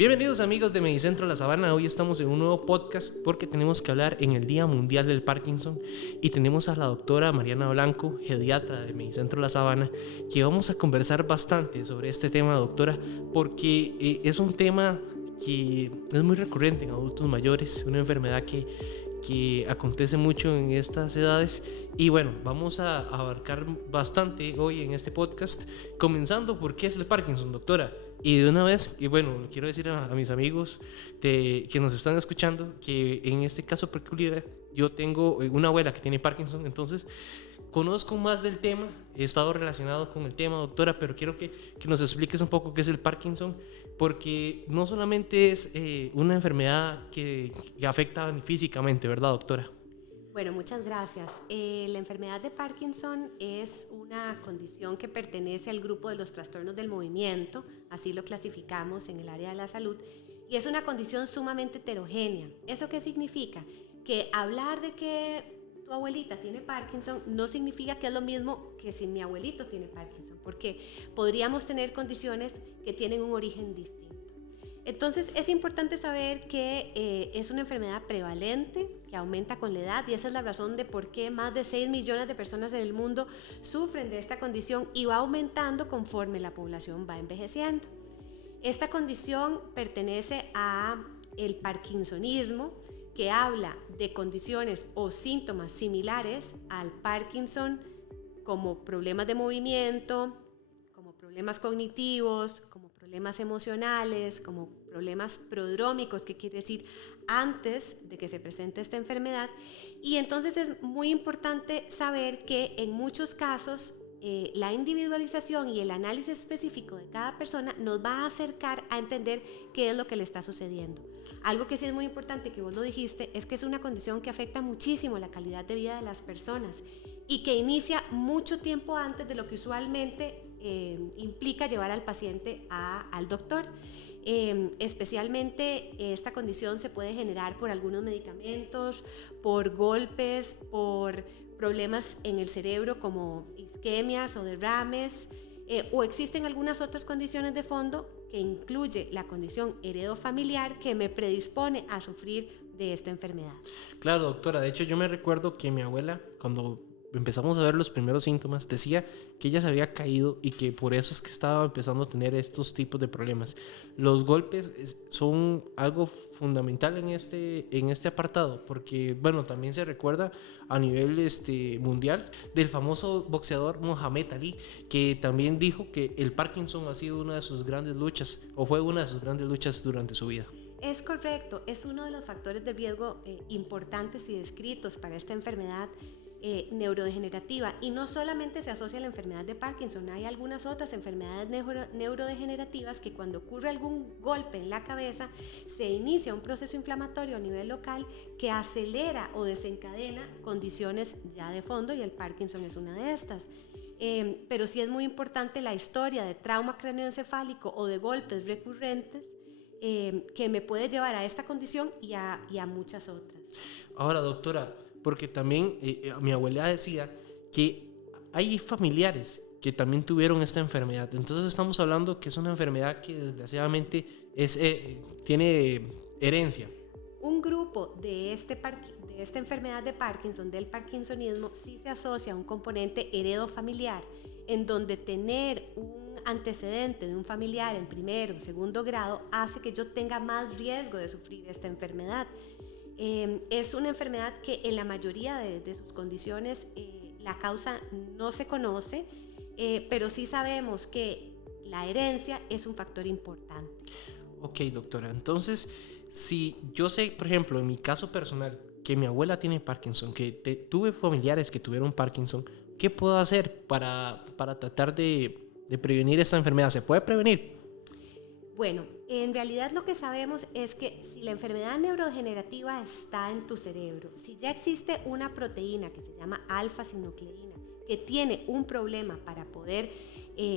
Bienvenidos amigos de Medicentro La Sabana. Hoy estamos en un nuevo podcast porque tenemos que hablar en el Día Mundial del Parkinson y tenemos a la doctora Mariana Blanco, geriatra de Medicentro La Sabana, que vamos a conversar bastante sobre este tema, doctora, porque es un tema que es muy recurrente en adultos mayores, una enfermedad que acontece mucho en estas edades. Y bueno, vamos a abarcar bastante hoy en este podcast, comenzando por qué es el Parkinson, doctora. Y de una vez, y bueno, quiero decir a mis amigos que nos están escuchando que en este caso peculiar yo tengo una abuela que tiene Parkinson, entonces conozco más del tema, he estado relacionado con el tema, doctora, pero quiero que nos expliques un poco qué es el Parkinson, porque no solamente es una enfermedad que afecta físicamente, ¿verdad, doctora? Bueno, muchas gracias. La enfermedad de Parkinson es una condición que pertenece al grupo de los trastornos del movimiento, así lo clasificamos en el área de la salud, y es una condición sumamente heterogénea. ¿Eso qué significa? Que hablar de que tu abuelita tiene Parkinson no significa que es lo mismo que si mi abuelito tiene Parkinson, porque podríamos tener condiciones que tienen un origen distinto. Entonces es importante saber que es una enfermedad prevalente que aumenta con la edad y esa es la razón de por qué más de 6 millones de personas en el mundo sufren de esta condición y va aumentando conforme la población va envejeciendo. Esta condición pertenece a el parkinsonismo, que habla de condiciones o síntomas similares al Parkinson, como problemas de movimiento, como problemas cognitivos, como problemas emocionales, como problemas prodrómicos, que quiere decir antes de que se presente esta enfermedad. Y entonces es muy importante saber que en muchos casos la individualización y el análisis específico de cada persona nos va a acercar a entender qué es lo que le está sucediendo. Algo que sí es muy importante, que vos lo dijiste, es que es una condición que afecta muchísimo la calidad de vida de las personas y que inicia mucho tiempo antes de lo que usualmente implica llevar al paciente al doctor. Especialmente esta condición se puede generar por algunos medicamentos, por golpes, por problemas en el cerebro como isquemias o derrames, o existen algunas otras condiciones de fondo que incluye la condición heredofamiliar que me predispone a sufrir de esta enfermedad. Claro, doctora, de hecho yo me recuerdo que mi abuela, cuando empezamos a ver los primeros síntomas, decía que ella se había caído y que por eso es que estaba empezando a tener estos tipos de problemas. Los golpes son algo fundamental en este apartado, porque bueno, también se recuerda a nivel mundial del famoso boxeador Muhammad Ali, que también dijo que el Parkinson ha sido una de sus grandes luchas, o fue una de sus grandes luchas durante su vida. Es correcto, es uno de los factores de riesgo importantes y descritos para esta enfermedad neurodegenerativa, y no solamente se asocia a la enfermedad de Parkinson, hay algunas otras enfermedades neurodegenerativas que cuando ocurre algún golpe en la cabeza se inicia un proceso inflamatorio a nivel local que acelera o desencadena condiciones ya de fondo, y el Parkinson es una de estas. Pero sí es muy importante la historia de trauma craneoencefálico o de golpes recurrentes que me puede llevar a esta condición y a muchas otras. Ahora, doctora, porque también mi abuela decía que hay familiares que también tuvieron esta enfermedad. Entonces estamos hablando que es una enfermedad que desgraciadamente tiene herencia. Un grupo de esta enfermedad de Parkinson, del parkinsonismo, sí se asocia a un componente heredofamiliar, en donde tener un antecedente de un familiar en primero o segundo grado hace que yo tenga más riesgo de sufrir esta enfermedad. Es una enfermedad que en la mayoría de sus condiciones la causa no se conoce, pero sí sabemos que la herencia es un factor importante. Ok, doctora, entonces si yo sé, por ejemplo, en mi caso personal, que mi abuela tiene Parkinson, que tuve familiares que tuvieron Parkinson, ¿qué puedo hacer para tratar de prevenir esta enfermedad? ¿Se puede prevenir? Bueno, en realidad lo que sabemos es que si la enfermedad neurodegenerativa está en tu cerebro, si ya existe una proteína que se llama alfa-sinucleína, que tiene un problema para poder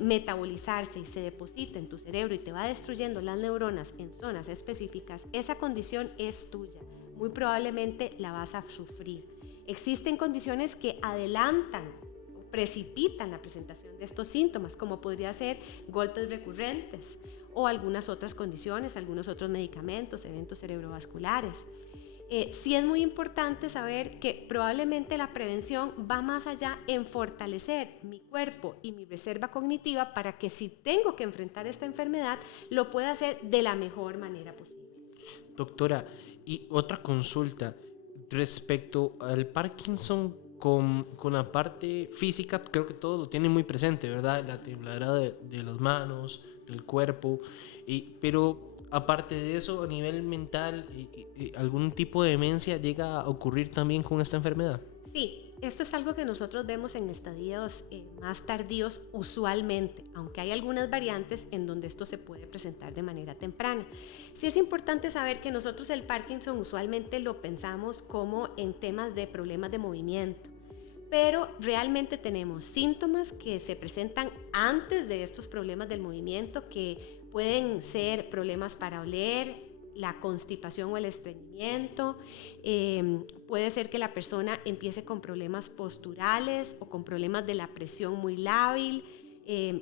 metabolizarse y se deposita en tu cerebro y te va destruyendo las neuronas en zonas específicas, esa condición es tuya. Muy probablemente la vas a sufrir. Existen condiciones que adelantan precipitan la presentación de estos síntomas, como podría ser golpes recurrentes o algunas otras condiciones, algunos otros medicamentos, eventos cerebrovasculares. Sí es muy importante saber que probablemente la prevención va más allá en fortalecer mi cuerpo y mi reserva cognitiva para que si tengo que enfrentar esta enfermedad, lo pueda hacer de la mejor manera posible. Doctora, y otra consulta respecto al Parkinson con la parte física, creo que todos lo tienen muy presente, ¿verdad? La tembladera de las manos, del cuerpo, pero aparte de eso, a nivel mental, ¿algún tipo de demencia llega a ocurrir también con esta enfermedad? Sí, esto es algo que nosotros vemos en estadios más tardíos usualmente, aunque hay algunas variantes en donde esto se puede presentar de manera temprana. Sí es importante saber que nosotros el Parkinson usualmente lo pensamos como en temas de problemas de movimiento, pero realmente tenemos síntomas que se presentan antes de estos problemas del movimiento, que pueden ser problemas para oler, la constipación o el estreñimiento, puede ser que la persona empiece con problemas posturales o con problemas de la presión muy lábil,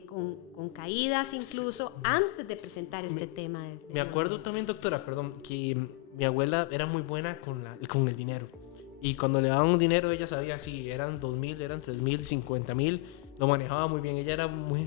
con caídas incluso, antes de presentar este tema. Me acuerdo también, doctora, perdón, que mi abuela era muy buena con el dinero. Y cuando le daban un dinero, ella sabía si eran 2,000, eran 3,000, 50,000, lo manejaba muy bien. Ella era muy,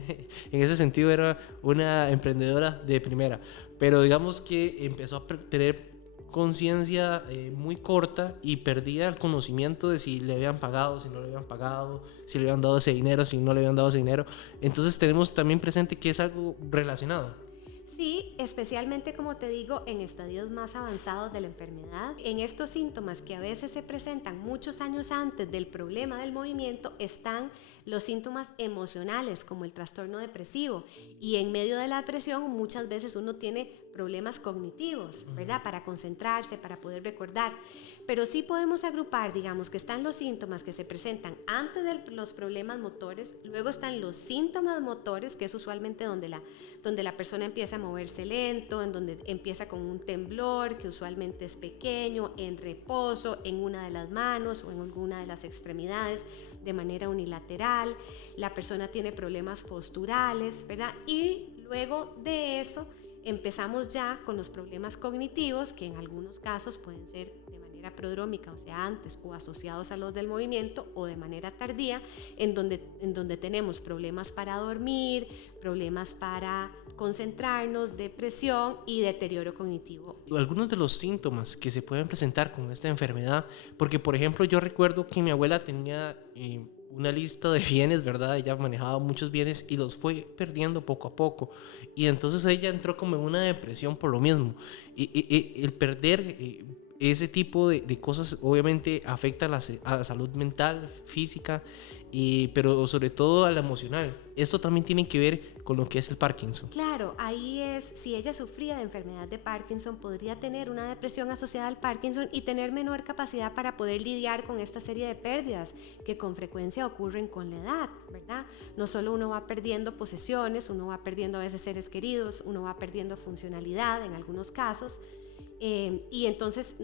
en ese sentido, era una emprendedora de primera. Pero digamos que empezó a tener conciencia muy corta y perdía el conocimiento de si le habían pagado, si no le habían pagado, si le habían dado ese dinero, si no le habían dado ese dinero. Entonces tenemos también presente que es algo relacionado. Sí, especialmente como te digo, en estadios más avanzados de la enfermedad. En estos síntomas que a veces se presentan muchos años antes del problema del movimiento están los síntomas emocionales como el trastorno depresivo, y en medio de la depresión muchas veces uno tiene problemas cognitivos, ¿verdad? Para concentrarse, para poder recordar. Pero sí podemos agrupar, digamos, que están los síntomas que se presentan antes de los problemas motores, luego están los síntomas motores, que es usualmente donde la persona empieza a moverse lento, en donde empieza con un temblor, que usualmente es pequeño, en reposo, en una de las manos o en alguna de las extremidades, de manera unilateral. La persona tiene problemas posturales, ¿verdad? Y luego de eso empezamos ya con los problemas cognitivos, que en algunos casos pueden ser de manera prodrómica, o sea, antes o asociados a los del movimiento, o de manera tardía, en donde tenemos problemas para dormir, problemas para concentrarnos, depresión y deterioro cognitivo. Algunos de los síntomas que se pueden presentar con esta enfermedad, porque por ejemplo yo recuerdo que mi abuela tenía una lista de bienes, ¿verdad? Ella manejaba muchos bienes y los fue perdiendo poco a poco. Y entonces ella entró como en una depresión por lo mismo. Y el perder ese tipo de cosas obviamente afecta a la salud mental, física, pero sobre todo a la emocional. Esto también tiene que ver con lo que es el Parkinson. Claro, ahí es, si ella sufría de enfermedad de Parkinson, podría tener una depresión asociada al Parkinson y tener menor capacidad para poder lidiar con esta serie de pérdidas que con frecuencia ocurren con la edad, ¿verdad? No solo uno va perdiendo posesiones, uno va perdiendo a veces seres queridos, uno va perdiendo funcionalidad en algunos casos. Y entonces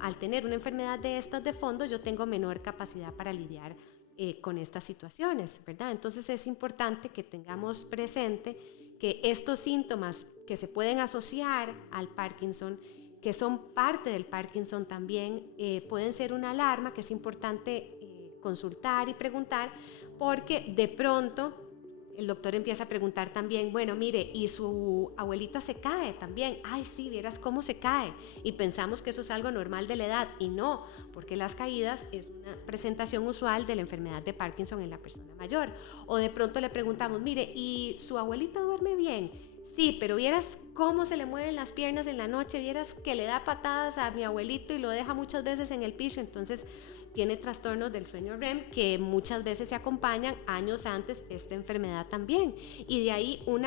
al tener una enfermedad de estas de fondo, yo tengo menor capacidad para lidiar con estas situaciones, ¿verdad? Entonces es importante que tengamos presente que estos síntomas que se pueden asociar al Parkinson, que son parte del Parkinson también, pueden ser una alarma que es importante consultar y preguntar, porque de pronto el doctor empieza a preguntar también, bueno, mire, ¿y su abuelita se cae también? Ay, sí, vieras cómo se cae. Y pensamos que eso es algo normal de la edad, y no, porque las caídas es una presentación usual de la enfermedad de Parkinson en la persona mayor. O de pronto le preguntamos, mire, ¿y su abuelita duerme bien? Sí, pero vieras cómo se le mueven las piernas en la noche, vieras que le da patadas a mi abuelito y lo deja muchas veces en el piso. Entonces tiene trastornos del sueño REM que muchas veces se acompañan años antes esta enfermedad también. Y de ahí un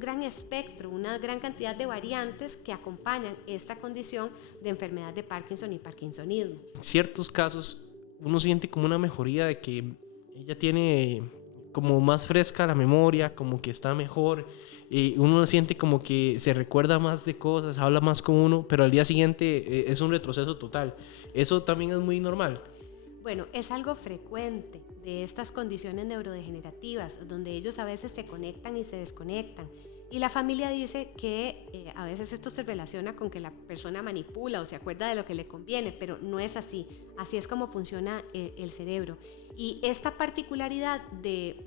gran espectro, una gran cantidad de variantes que acompañan esta condición de enfermedad de Parkinson y parkinsonismo. En ciertos casos uno siente como una mejoría de que ella tiene como más fresca la memoria, como que está mejor. Uno siente como que se recuerda más de cosas, habla más con uno, pero al día siguiente es un retroceso total. Eso también es muy normal. Bueno, es algo frecuente de estas condiciones neurodegenerativas, donde ellos a veces se conectan y se desconectan. Y la familia dice que a veces esto se relaciona con que la persona manipula o se acuerda de lo que le conviene, pero no es así. Así es como funciona el cerebro. Y esta particularidad de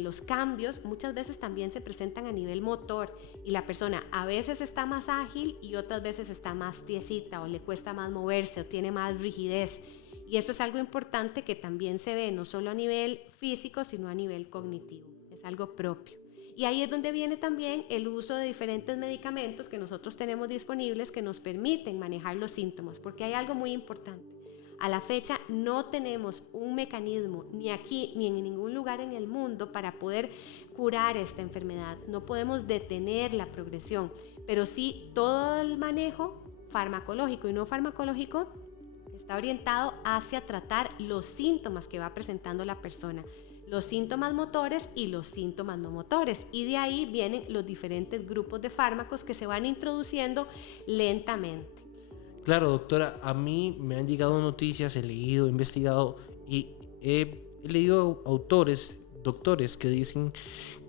los cambios muchas veces también se presentan a nivel motor, y la persona a veces está más ágil y otras veces está más tiesita, o le cuesta más moverse, o tiene más rigidez. Y esto es algo importante que también se ve no solo a nivel físico, sino a nivel cognitivo. Es algo propio. Y ahí es donde viene también el uso de diferentes medicamentos que nosotros tenemos disponibles que nos permiten manejar los síntomas, porque hay algo muy importante. A la fecha no tenemos un mecanismo, ni aquí ni en ningún lugar en el mundo, para poder curar esta enfermedad. No podemos detener la progresión, pero sí todo el manejo farmacológico y no farmacológico está orientado hacia tratar los síntomas que va presentando la persona. Los síntomas motores y los síntomas no motores, y de ahí vienen los diferentes grupos de fármacos que se van introduciendo lentamente. Claro, doctora, a mí me han llegado noticias, he leído, he investigado y he leído autores, doctores que dicen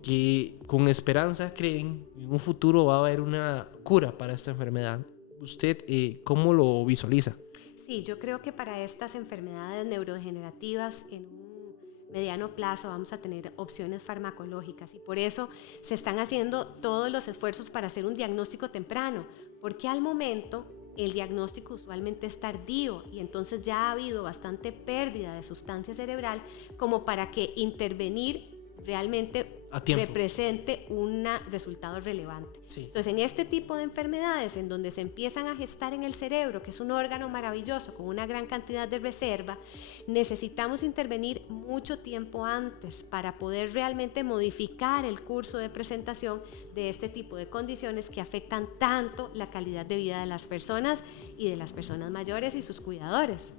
que con esperanza creen que en un futuro va a haber una cura para esta enfermedad. ¿Usted cómo lo visualiza? Sí, yo creo que para estas enfermedades neurodegenerativas en un mediano plazo vamos a tener opciones farmacológicas, y por eso se están haciendo todos los esfuerzos para hacer un diagnóstico temprano, porque al momento el diagnóstico usualmente es tardío y entonces ya ha habido bastante pérdida de sustancia cerebral como para que intervenir realmente represente un resultado relevante. Sí. Entonces, en este tipo de enfermedades en donde se empiezan a gestar en el cerebro, que es un órgano maravilloso con una gran cantidad de reserva, necesitamos intervenir mucho tiempo antes para poder realmente modificar el curso de presentación de este tipo de condiciones que afectan tanto la calidad de vida de las personas y de las personas mayores y sus cuidadores.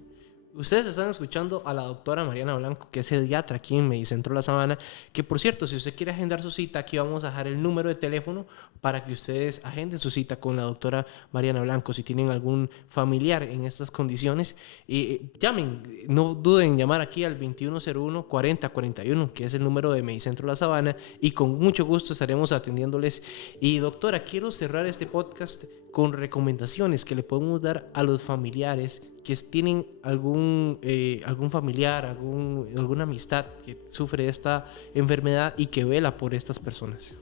Ustedes están escuchando a la doctora Mariana Blanco, que es pediatra aquí en Medicentro La Sabana, que por cierto, si usted quiere agendar su cita, aquí vamos a dejar el número de teléfono para que ustedes agenden su cita con la doctora Mariana Blanco. Si tienen algún familiar en estas condiciones, llamen, no duden en llamar aquí al 2101-4041, que es el número de Medicentro La Sabana, y con mucho gusto estaremos atendiéndoles. Y doctora, quiero cerrar este podcast con recomendaciones que le podemos dar a los familiares que tienen algún familiar, alguna amistad que sufre esta enfermedad y que vela por estas personas.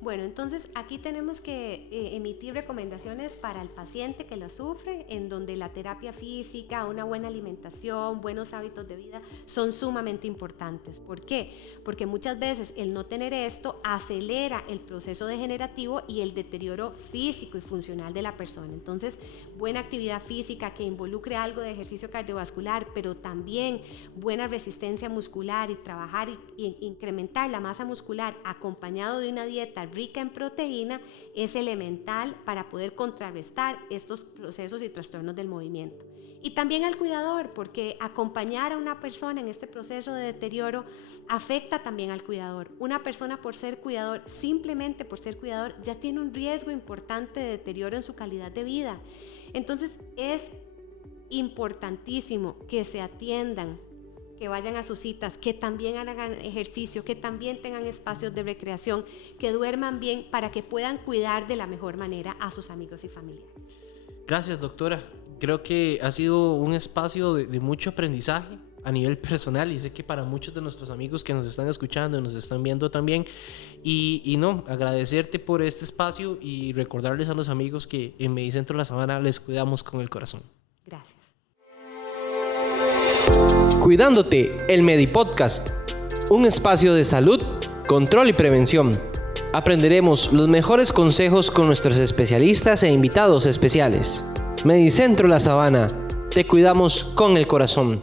Bueno, entonces aquí tenemos que emitir recomendaciones para el paciente que la sufre, en donde la terapia física, una buena alimentación, buenos hábitos de vida son sumamente importantes. ¿Por qué? Porque muchas veces el no tener esto acelera el proceso degenerativo y el deterioro físico y funcional de la persona. Entonces, buena actividad física que involucre algo de ejercicio cardiovascular, pero también buena resistencia muscular, y trabajar y incrementar la masa muscular acompañado de una dieta rica en proteína es elemental para poder contrarrestar estos procesos y trastornos del movimiento. Y también al cuidador, porque acompañar a una persona en este proceso de deterioro afecta también al cuidador. Una persona, por ser cuidador, simplemente por ser cuidador, ya tiene un riesgo importante de deterioro en su calidad de vida. Entonces es importantísimo que se atiendan, que vayan a sus citas, que también hagan ejercicio, que también tengan espacios de recreación, que duerman bien, para que puedan cuidar de la mejor manera a sus amigos y familiares. Gracias, doctora. Creo que ha sido un espacio de mucho aprendizaje a nivel personal, y sé que para muchos de nuestros amigos que nos están escuchando y nos están viendo también. Y agradecerte por este espacio y recordarles a los amigos que en Medicentro La Sabana les cuidamos con el corazón. Gracias. Cuidándote, el Medipodcast, un espacio de salud, control y prevención. Aprenderemos los mejores consejos con nuestros especialistas e invitados especiales. Medicentro La Sabana, te cuidamos con el corazón.